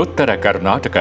ಉತ್ತರ ಕರ್ನಾಟಕ.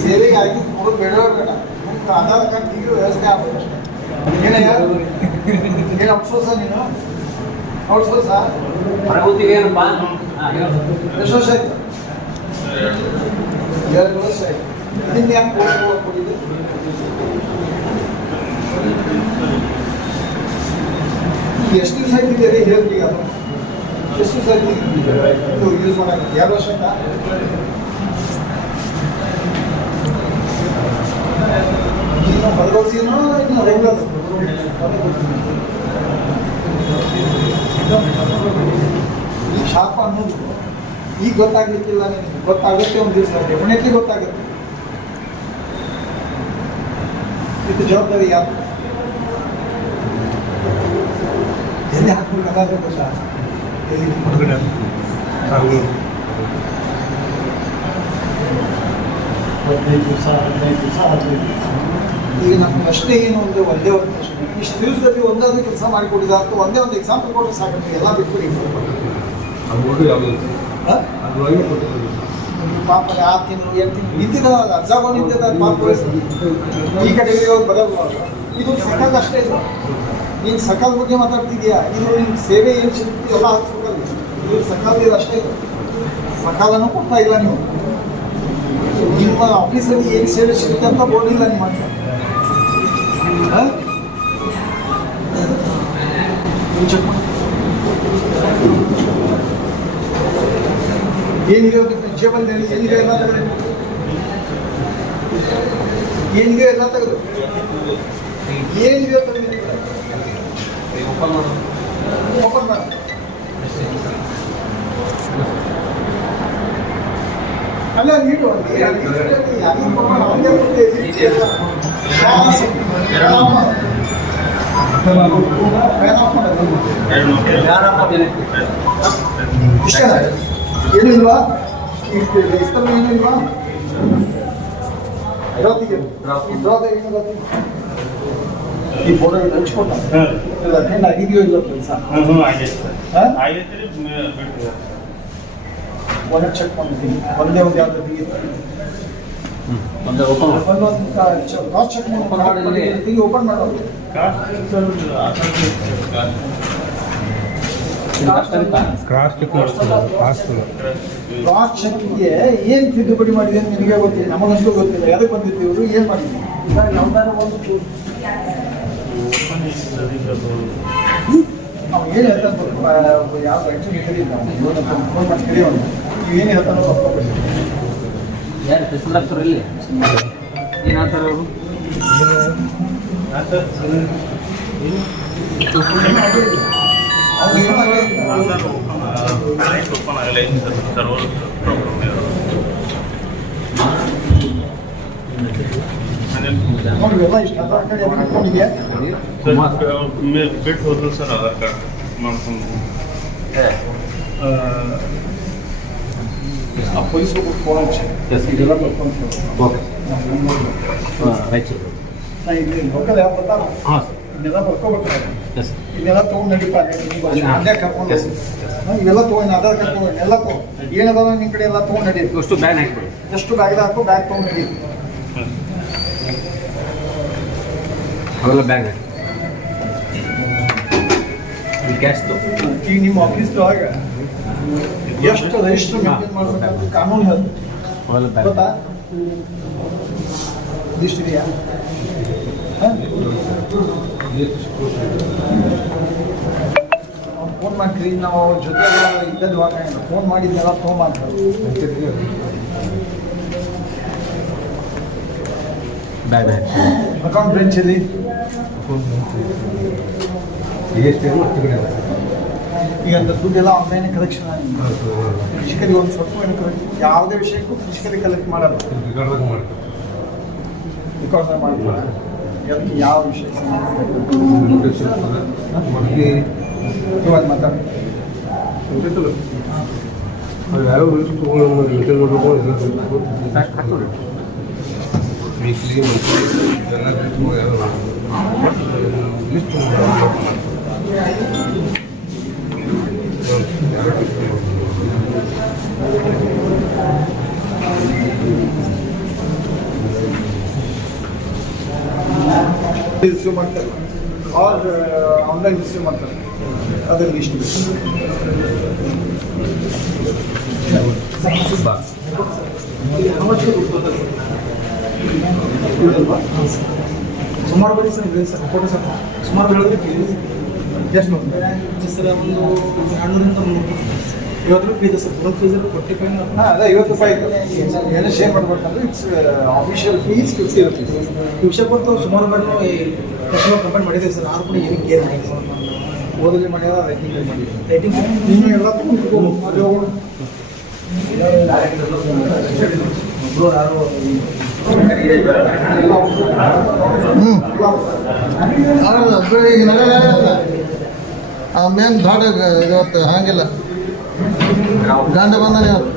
ಸೇವೆಗಾಗಿ ಕೊಡೋದು ಬೇಡವೇ ಬೇಡ ನಿಮ್ಗೆ ಆಧಾರ್ ಕಾರ್ಡ್ ತೆಗಿಯೋ ವ್ಯವಸ್ಥೆ ಆಗ್ಬೇಕು ಅಷ್ಟೇ ಏನಯ್ಯ ಏನು ಅಫ್ಸೋಸ ನೀನು ಔಟ್ಸೋರ್ಸ ಪ್ರಕೃತಿಗೆ ಏನಪ್ಪಾ ಎಷ್ಟು ವರ್ಷ ಆಯ್ತು ಎರಡು ವರ್ಷ ಆಯ್ತು ನಿನ್ನೆ ಯಾಕೆ ಕೋರ್ಟ್ ಕೊಟ್ಟಿದ್ದು ಈಗ ಎಷ್ಟು ದಿವಸ ಆಯ್ತಿದ್ದೀರಿ ಹೇಳ್ರಿ ಅದು ಎಷ್ಟು ದಿವಸ ಆಯ್ತು ಇದು ಯೂಸ್ ಮಾಡಕ್ಕೆ ಎರಡು ವರ್ಷ ಆಯ್ತಾ ಇನ್ನು ಭರವಸೆನೋ ಇನ್ನು ರೆಗ್ಯುಲರ್ ಈ ಶಾಪ ಅನ್ನೋದು ಈಗ ಗೊತ್ತಾಗ್ಲಿಕ್ಕಿಲ್ಲ ನಿನಗೆ ಗೊತ್ತಾಗುತ್ತೆ ಒಂದು ದಿವಸ ಡೆಫಿನೆಟ್ಲಿ ಗೊತ್ತಾಗುತ್ತೆ ಇದು ಜವಾಬ್ದಾರಿ ಯಾರು ಎಲ್ಲಿ ಎಲ್ಲಿ ಹದಿನೈದು ದಿವಸ ಹದಿನೈದು ದಿವಸ ಹದಿನೈದು ದಿವಸ ಈಗ ನಮ್ಗೆ ಅಷ್ಟೇ ಏನು ಒಂದು ಒಂದೇ ಒಂದು ಪ್ರಶ್ನೆ ಇಷ್ಟು ದಿವಸದಲ್ಲಿ ಒಂದಾದ್ರೂ ಕೆಲಸ ಮಾಡಿಕೊಡಿದ ಅಥವಾ ಒಂದೇ ಒಂದು ಎಕ್ಸಾಂಪಲ್ ಕೊಟ್ಟರೆ ಸಾಕು ಎಲ್ಲ ಬಿಟ್ಬಿಡಿ ಹಾ? ಪಾಪ ಆ ತಿಂಗಳು ಎಂಟು ತಿಂಗಳು ನಿಂತಿದ್ದಾವಲ್ಲ ಅರ್ಜಾಗಳು ನಿಂತಿದ್ದಾರೆ ಪಾಪ. ಈ ಕಡೆಗೆ ಅವ್ರು ಬರಲ್ವ ಇದು ಸಕಲ್ ಅಷ್ಟೇ ಇದು. ನೀನು ಸಕಲ್ ಬಗ್ಗೆ ಮಾತಾಡ್ತಿದ್ಯಾ? ಇದು ನಿಮ್ಮ ಸೇವೆ ಏನು ಸಿಗುತ್ತೆ ಎಲ್ಲ ಹಾಕ್ಸ್ಬೇಕಲ್ಲ ಇದು ಸಕಾಲ ಇದು ಅಷ್ಟೇ ಇದು. ಸಕಾಲನೂ ಕೊಡ್ತಾ ಇಲ್ಲ ನೀವು. ನಿಮ್ಮ ಆಫೀಸಲ್ಲಿ ಏನು ಸೇವೆ ಸಿಗುತ್ತೆ ಅಂತ ಬೋರ್ಡ್ ಇಲ್ಲ ನಿಮ್ಮ ಹತ್ರ. ಚೆಕ್ ಮಾಡಿ. ಏನಿದೆ ಜೇಬಲ್ ಏನಿದೆ ಎಲ್ಲ ತಗೊಳ್ಳಿ ಏನಿದೆ ಎಲ್ಲ ತೆಗೆದು ఏం చేస్తారు మీరు ఓపెన్ అలా నీడు ఏనువా ఇష్టం ఏనువా ఇరవై ఇరవై ಈ ಹಂಚ್ಕೊಂಡ ಇಲ್ಲ ಅಟೆಂಡ್ ಆಗಿದೆಯೋ ಇಲ್ಲ ಕೆಲಸ? ಒಂದೇ ಚೆಕ್ ಮಾಡ್ತೀನಿ. ಒಂದೇ ಒಂದು ಯಾವ್ದು ಒಂದೇ ಓಪನ್ ಚೆಕ್ ಮಾಡಿ ಓಪನ್ ಮಾಡೋದು. ಕ್ರಾಸ್ ಚೆಕ್ ಚೆಕ್ಗೆ ಏನು ತಿದ್ದುಪಡಿ ಮಾಡಿದೆ ಅಂತ ನಿನಗೆ ಗೊತ್ತಿಲ್ಲ ನಮಗಷ್ಟು ಗೊತ್ತಿಲ್ಲ. ಯಾವ್ದಕ್ಕೆ ಬಂದಿದ್ದೀವಿ ಇವರು? ಏನು ಮಾಡಿದ್ದೀವಿ ನಮ್ದಾರ ಒಂದು ಏನು ಹೇಳ್ತಾನೆ ಯಾವ್ದು ಫೋನ್ ಮಾಡಿ ಕರೆಯೋಣ ನೀವು ಏನು ಹೇಳ್ತಾನೋ ಅವ್ನು ಏನು ಇಷ್ಟ ಆಧಾರ್ ಕಾರ್ಡ್ ಎಲ್ಲಿ ಇಟ್ಕೊಂಡಿದ್ಯಾ ಕುಮಾರ್ ಬಿಟ್ಟು ಹೋದ್ರು ಸರ್ ಆಧಾರ್ ಕಾರ್ಡ್ ಮಾಡ್ಕೊಂಡು ರಾಯಚೂರು ಹಾಂ ಸರ್ ಇದೆಲ್ಲ ಬರ್ಕೋಬೇಕಾದ್ರೆ ಎಸ್ ಇದೆಲ್ಲ ತೊಗೊಂಡು ನಡೀಪ ಅಲ್ಲಿ ಕರ್ಕೊಂಡು ಇವೆಲ್ಲ ತೊಗೊಂಡು ಆಧಾರ್ ಕಾರ್ಡ್ ತೊಗೊಂಡು ಎಲ್ಲ ತೊಗೊಂಡು ಏನದ ನಿಮ್ಮ ಕಡೆ ಎಲ್ಲ ತೊಗೊಂಡು ನಡೀತು ಅಷ್ಟು ಬ್ಯಾನ್ ಹಾಕ್ಬಿಡಿ ಎಷ್ಟು ಬ್ಯಾಗ್ ಹಾಕು ಬ್ಯಾಗ್ ತೊಗೊಂಡು ನಡಿ ಅವೆಲ್ಲ ಬ್ಯಾಗ್ ಹಾಕಿ ಈ ಕ್ಯಾಶ್ ಈಗ ನಿಮ್ಮ ಆಫೀಸ್ದಾಗ ಎಷ್ಟು ರಿಜಿಸ್ಟರ್ ಮೇಂಟೈನ್ ಮಾಡ್ಬೇಕಂತ ಕಾನೂನು ಅದು ಅವೆಲ್ಲ ಬ್ಯಾಗ್ ಗೊತ್ತಾ? ಇದಿಷ್ಟಿದೆಯಾ ಫೋನ್ ಮಾಡ್ತೀರಿ ನಾವು ಅವ್ರ ಜೊತೆ ಇದ್ದದ್ದು ಫೋನ್ ಮಾಡಿದ್ದೆಲ್ಲ ಫೋನ್ ಮಾಡ್ತಾರೆ ಬ್ಯಾಗ್ ಅಕೌಂಟ್ ಬ್ರಾಂಚಲ್ಲಿ ಎಷ್ಟು ಈಗ ಅಂತ ದುಡ್ಡೆಲ್ಲ ಆನ್ಲೈನ್ ಕಲೆಕ್ಷನ್ ಆಗಿದೆ ಕೃಷಿಕರಿಗೆ ಒಂದು ಸ್ವಲ್ಪ ಏನು ಕಲೆಕ್ಟ್ ಯಾವುದೇ ವಿಷಯಕ್ಕೂ ಕೃಷಿಕರಿಗೆ ಕಲೆಕ್ಟ್ ಮಾಡಲ್ಲ. ಬಿಕಾಸ್ ಮಾಡ್ತಾರೆ. ಅದಕ್ಕೆ ಯಾವ ವಿಷಯ ಇವಾಗ ಮಾತಾಡಿ ಹಾಕೋರಿ ರಿಸೀವ್ ಮಾಡ್ತಾರೆ ಆರ್ ಆನ್ಲೈನ್ ರಿಸೀವ್ ಮಾಡ್ತಾರೆ ಅದ್ರ ಲಿಸ್ಟ್ ಬಾಕ್ಸ್ ಸುಮಾರು ಬರೀ ಸರ್ ಇದೆ ಸರ್ ಫೋಟೋ ಸರ್. ಸುಮಾರು ಹೇಳಿದ್ರೆ ಎಷ್ಟು ಸರ್ ಒಂದು ಎರಡುನೂರಿಂದ ಮುನ್ನೂರು ಐವತ್ತು ರೂಪಾಯಿ ಇದೆ ಸರ್ ಒಂದು ಫೀಸ್ ಫೋರ್ಟಿ ಫೈವ್ ಹಾಂ ಅದೇ ಐವತ್ತು ರೂಪಾಯಿ ಏನೋ ಶೇರ್ ಮಾಡ್ಬೇಕಂದ್ರೆ it's official fees fifty rupees ವಿಷಯ ಬಂತು ಸುಮಾರು ಬಾರಿ ಕಸ್ಟಮರ್ ಕಂಪೇರ್ ಮಾಡಿದ್ದೀವಿ ಸರ್. ಆರು ಕೂಡ ಏನಕ್ಕೆ ಏನು ಮಾಡಿ ಸರ್. ಓದಲಿ ಮಾಡ್ಯಾರ ರೈಟಿಂಗ್ ಮಾಡಿ ರೈಟಿಂಗ್ ನೀನು ಎಲ್ಲ ತಗೊಂಡು ಒಬ್ಬರು ಯಾರು ಹ್ಞೂ ಆಗಲ್ಲ ಬೆಳಿಗ್ಗೆ ನಡೆಯಲ್ಲ ಆಮೇಲೆ ಧಾಡ ಇವತ್ತು ಹಾಗಿಲ್ಲ ಗಂಡ ಬಂದಾನೆ ಇವತ್ತು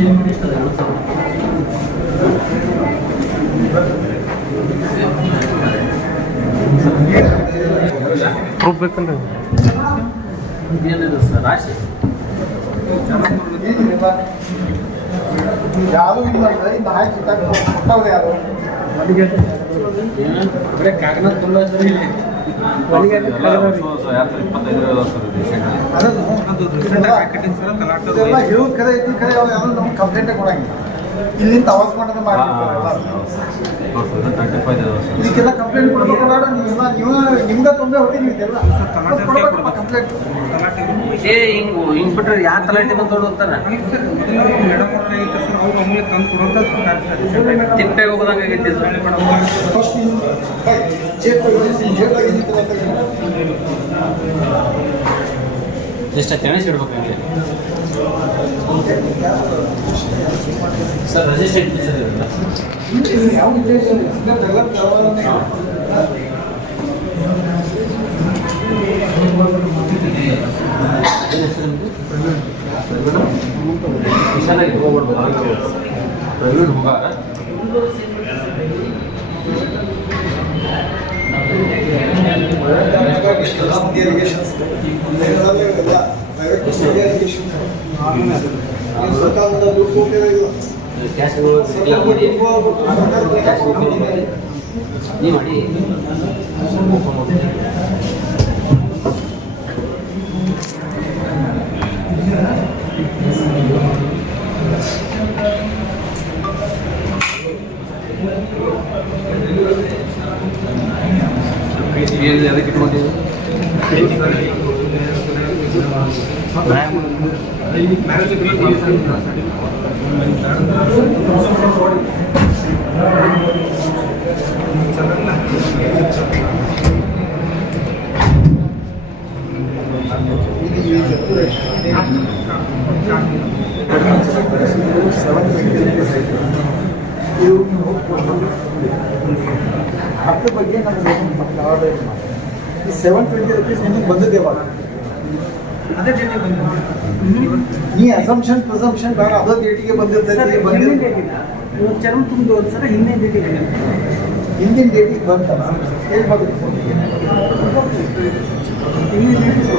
ಇವತ್ತು ಅದೇನು ಯಾರು ಇಲ್ಲ ಅಂದ್ರೆ ಇಂದ ಹಾಕಿ ಕೊಟ್ಟವ್ರು ಯಾರು? ಕಾಗನ ತುಂಬ ಕಂಪ್ಲೇಂಟೇ ಕೊಡಂಗಿಲ್ಲ. ಇಲ್ಲಿಂದ ಅವಾಜ್ ಮಾಡೋದು ಇದಕ್ಕೆಲ್ಲ ಕಂಪ್ಲೇಂಟ್ ಕೊಡ್ಬೇಕು ಬೇಡ ನೀವೆಲ್ಲ ನೀವು ನಿಮ್ಗೆ ತೊಂದರೆ ನೀವು ಇದೆಲ್ಲ. ಕಂಪ್ಲೇಂಟ್ ಬಿಟ್ರೆ ಯಾರ ತಲಾಟೆ ಬಂದು ಅಂತಾನ? ತಿಪ್ಪೆ ಹೋಗೋದಂಗ ಆಗೈತಿ ಫಸ್ಟ್ ಎಷ್ಟು ತೆಣಸಿ ಇಡ್ಬೇಕು ಹಂಗೆ ಸರ್ ರಜಿಸ್ಟರ್ ಸರ್ ಯಾವ ಉದ್ದೇಶ ಇಲ್ಲ ಡೆವಲಪ್ ತಗೊಳ್ಳೋದೇ ಇಲ್ಲ. ವಿಶಾಲಾಗಿ ಹೋಗ್ಬಿಡ್ಬೋದು ಪ್ರೈವೇಟ್ ಹೋಗಾರ ಹಿಂದಿ allegations. ಇದರಲ್ಲೇ ಇಲ್ಲ. Private Hindi allegations. ನೀವು ಸರ್ಕಾರದಿಂದ ದುಡ್ಡು ಕೊಟ್ಟಿರೋ ಇಲ್ಲ. ಕ್ಯಾಶ್ ಎಲ್ಲ ಮಾಡಿ ಕ್ಯಾಶ್ ಮಾಡಿ ನೀವು ಮಾಡಿ ಓಪನ್ ಮಾಡಿ ಏನು ಅದಕ್ಕೆ ಇಟ್ಕೊಂಡಿದ್ದೀವಿ ಅದ್ರ ಬಗ್ಗೆ ನಮಗೆ ಆರ್ಡರ್ ಮಾಡಿ ಈ ಸೆವೆನ್ ಟ್ವೆಂಟಿ ರುಪೀಸ್ ನಿಮಗೆ ಬಂದಿದ್ದೇವಾಗ ಅದೇ ಡೇಟಿಗೆ ಬಂದಿದೆ ನೀ ಅಸಂಪ್ಷನ್ ಪ್ರಿಸಂಪ್ಷನ್ ಬೇಡ ಅದೇ ಡೇಟಿಗೆ ಬಂದಿರ್ತೈತಿ ಹಿಂದಿನ ಬಂದಿಲ್ಲ ಡೇಟಿಗೆ ಇವತ್ತು ಚರ್ಮ ತುಂಬಿದ ಒಂದು ಸಲ ಹಿಂದಿನ ಡೇಟಿಗೆ ಬಂದಿದೆ ಹಿಂದಿನ ಡೇಟಿಗೆ ಬಂತಲ್ಲ ಏನು ಬಂದಿತ್ತು ಹಿಂದಿನ ಡೇಟಿಗೆ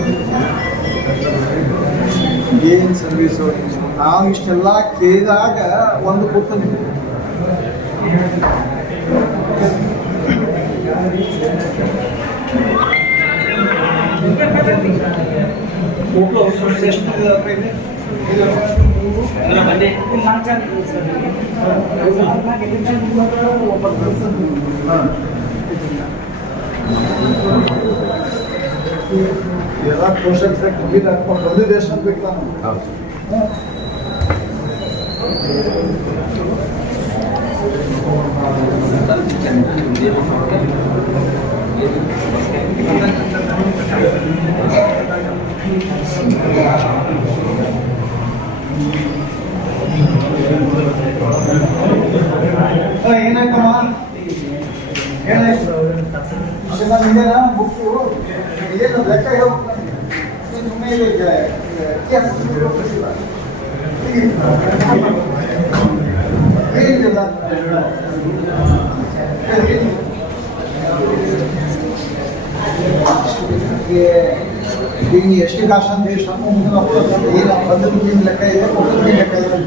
ಏನು ಸರ್ವಿಸು ನಾವು ಇಷ್ಟೆಲ್ಲ ಕೇಳಿದಾಗ ಒಂದು ಕೂತು ಎಲ್ಲ ಪೋಷಕ ಕಂಪ್ಲೀಟ್ ಹಾಕೊಂಡು ಬಂದಿದೆ ಎಷ್ಟು ಅಂತ ಬೇಕು ನಾನು ಆ, ಏನಾಯ್ತಮ್ಮ ಏನಾಯ್ತು ಇಷ್ಟೆಲ್ಲ ನಿಂದೇನಾ ಬುಕ್ಕು ಏನು ಲೆಕ್ಕ ಹೇಳ್ಬೇಕು ನೀನು ಸುಮ್ಮನೆ ಈಗ ಈಗ ಅಕ್ಕಿ ಹಾಕ್ಬಿಟ್ಟು ಹೋಗ್ತಿಲ್ಲ. ಏನಿಲ್ಲ ಏನಿಲ್ಲ. ಈಗ ನೀ ಎಷ್ಟು ಕಾಸು ಅಂತ ಎಷ್ಟು ಏನು ಬಂದದ್ದು ನಿನ್ನ ಲೆಕ್ಕ ಇದೆ ಕೊಟ್ಟದ್ದು ನಿನ್ನ ಲೆಕ್ಕ ಇದೆ ಬಂದದ್ದು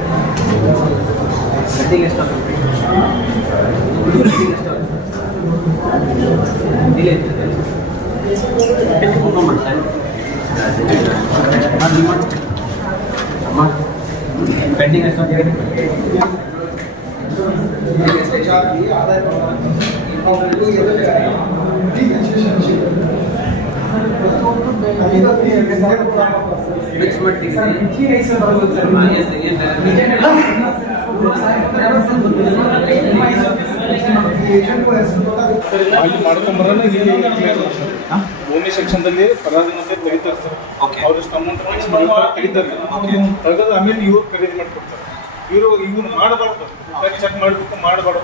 Testing is stopped. Testing is stopped. Delay. Twenty-four moments. One moment. Amma. Pending is not here. Mixed mud. Yes, yes. ಅಲ್ಲಿ ಮಾಡ್ಕೊಂಬರೋಣ ಇಲ್ಲಿ ಭೂಮಿ ಸೆಕ್ಷನ್ದಲ್ಲಿ ಪರಾಧೀನತೆ ತೆಗಿತಾರೆ ಸರ್ ಅವ್ರು ಇಷ್ಟು ಅಮೌಂಟ್ ತೆಗಿತಾರೆ ತೆಗೆದು ಆಮೇಲೆ ಇವ್ರು ಖರೀದಿ ಮಾಡ್ಕೊಡ್ತಾರೆ ಇವರು ಇವ್ರು ಮಾಡಬಾರ್ದು ಚೆಕ್ ಮಾಡ್ಬೇಕು ಮಾಡಬಾರ್ದು